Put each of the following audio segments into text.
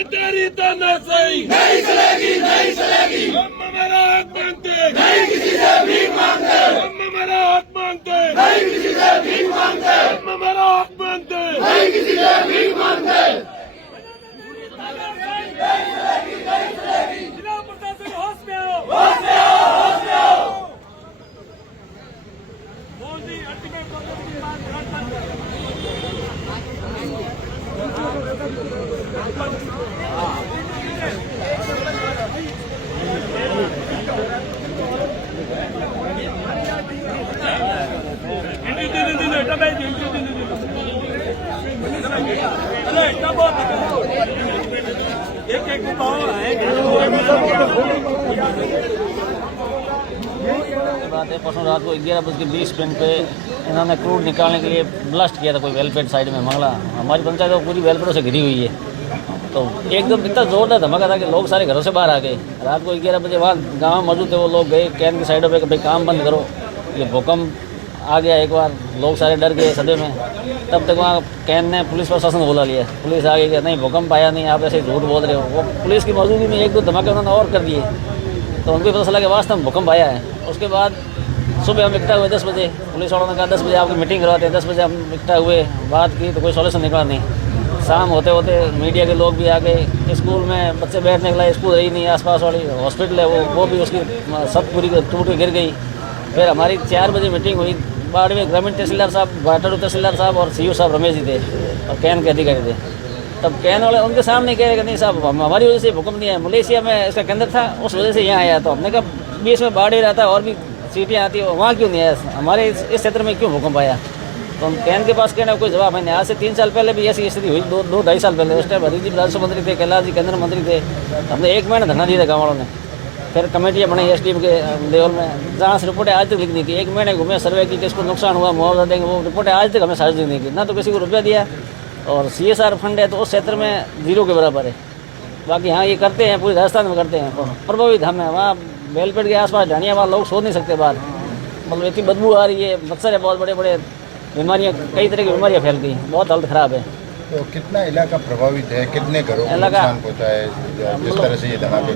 चलेगी तेरी तानाशाही, नहीं चलेगी, नहीं चलेगी। हम हमारा हक मांगते, नहीं किसी से भीख मांगते, हम हमारा हक मांगते, नहीं किसी से भीख मांगते, हम हमारा हक मांगते। नहीं किसी से भीख मांगते। जिला प्रशासन होश में आओ, होश में आओ, होश में आओ। मोदी अल्टीमेट प्रोजेक्ट की मांग रद्द करो। बात है परसों रात को 11:20 पे इन्होंने क्रूड निकालने के लिए ब्लास्ट किया था कोई वेलफेयर साइड में मंगला। हमारी पंचायत तो पूरी वेलफेयर से घिरी हुई है। तो एकदम इतना जोरदार धमाका था कि लोग सारे घरों से बाहर आ गए। रात को 11 बजे वहाँ गाँव मौजूद थे, वो लोग गए कैन की साइडों पे कि भाई काम बंद करो, ये भूकंप आ गया एक बार। लोग सारे डर गए सदे में। तब तक वहाँ कैन ने पुलिस प्रशासन को बुला लिया। पुलिस आ गई कि नहीं भूकंप आया नहीं, आप ऐसे झूठ बोल रहे हो। वो पुलिस की मौजूदगी में 1-2 धमाके उन्होंने और कर दिए, तो उनको पता चला कि वास्तव में भूकंप आया है। उसके बाद सुबह हम इकट्ठा हुए 10 बजे। पुलिस वालों ने कहा 10 बजे आपकी मीटिंग करवाते हैं। 10 बजे हम इकट्ठा हुए, बात की तो कोई सॉल्यूशन निकला नहीं। शाम होते होते मीडिया के लोग भी आ गए। स्कूल में बच्चे बैठने के लिए स्कूल रही नहीं, आसपास वाली हॉस्पिटल है वो भी उसकी सब पूरी टूट के गिर गई। फिर हमारी 4 बजे मीटिंग हुई। बाड़मेर ग्रामीण तहसीलदार साहब, भाटारू तहसीलदार साहब और सीओ साहब रमेश जी थे और कैन के अधिकारी थे। तब कैन वाले उनके सामने कह रहे कि नहीं साहब हमारी वजह से भूकंप नहीं आया, मलेशिया में इसका केंद्र था उस वजह से यहाँ आया। तो हमने कहा बीच में बाढ़ ही रहता है और भी सीटियाँ आती है, वहाँ क्यों नहीं आया, हमारे इस क्षेत्र में क्यों भूकंप आया। तो हम कैन के पास कहने कोई जवाब नहीं। आज से 3 साल पहले भी ऐसी स्थिति हुई, 2-2.5 साल पहले। उस टाइम हरीश जी राजस्व मंत्री थे, कैलाश जी केंद्र मंत्री थे। हमने 1 महीना धरना दिया था गाँव वालों ने। फिर कमेटियाँ बनाई एसडीएम के लेवल में, जहाँ से रिपोर्टें आज तक लिख दी कि 1 महीने घूमे, सर्वे की किसको नुकसान हुआ, मुआवजा देंगे, वो रिपोर्टें आज तक हमें साझा नहीं की। ना तो किसी को रुपया दिया, और CSR फंड है तो उस क्षेत्र में 0 के बराबर है। बाकी हाँ ये करते हैं, पूरे राजस्थान में करते हैं। प्रभावित हम है वहाँ बेलपेट के आसपास ढानिया वहाँ लोग सो नहीं सकते बाहर, मतलब इतनी बदबू आ रही है, मच्छर है, बहुत बड़े बड़े बीमारियाँ, कई तरह की बीमारियाँ फैल गई, बहुत हालत ख़राब है। तो कितना इलाका प्रभावित है, कितने घरों को नुकसान पहुंचा है जिस तरह से ये धमाके?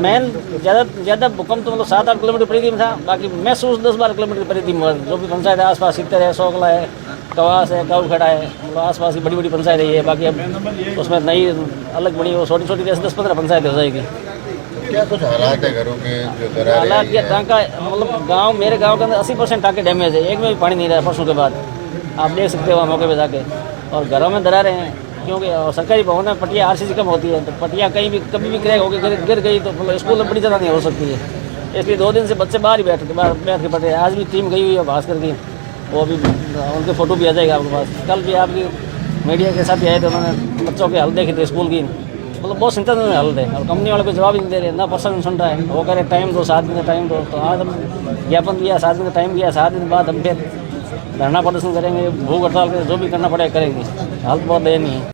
मेन ज़्यादा भूकंप तो मतलब 7-8 किलोमीटर परिधि में था। बाकी महसूस 10-12 किलोमीटर परिधि में जो भी पंचायत है आसपास, सिक्तर है, सोकला है, कवास है, काउखड़ा है, मतलब आसपास की बड़ी बड़ी पंचायत है ये। बाकी अब उसमें नई अलग बड़ी वो छोटी-छोटी 10-15 पंचायत हो जाएगी। क्या कुछ हालात है घरों के जो दरारें हालात आई क्या, हैं? टाँका मतलब गांव, मेरे गांव के अंदर 80% टाँके डैमेज है, एक में भी पानी नहीं रहा परसों के बाद। आप देख सकते हो वहाँ मौके पे जाके। और घरों में दरारें हैं क्योंकि सरकारी भवन में पट्टियाँ RCC कम होती है, तो पट्टियाँ कहीं भी कभी भी क्रैक होकर गिर गई तो मतलब स्कूल में बड़ी जगह नहीं हो सकती है। इसलिए 2 दिन से बच्चे बाहर ही बैठ के पढ़ रहे हैं। आज भी टीम गई हुई है भास्कर की, वो भी उनके फ़ोटो भी आ जाएगा आपके पास। कल भी आपकी मीडिया के साथ ही आए थे, उन्होंने बच्चों के हल देखे थे स्कूल की, मतलब बहुत चिंताजनक हालत है। और कंपनी वाले कोई जवाब ही नहीं दे रहे, ना प्रशासन सुन रहा है। वो कह रहे टाइम दो, 7 दिन का टाइम दो। तो आज हम ज्ञापन दिया, 7 दिन का टाइम दिया। 7 दिन बाद हम फिर धरना प्रदर्शन करेंगे, भूख हड़ताल करेंगे, जो भी करना पड़ेगा करेंगे। हालत बहुत दयनीय है।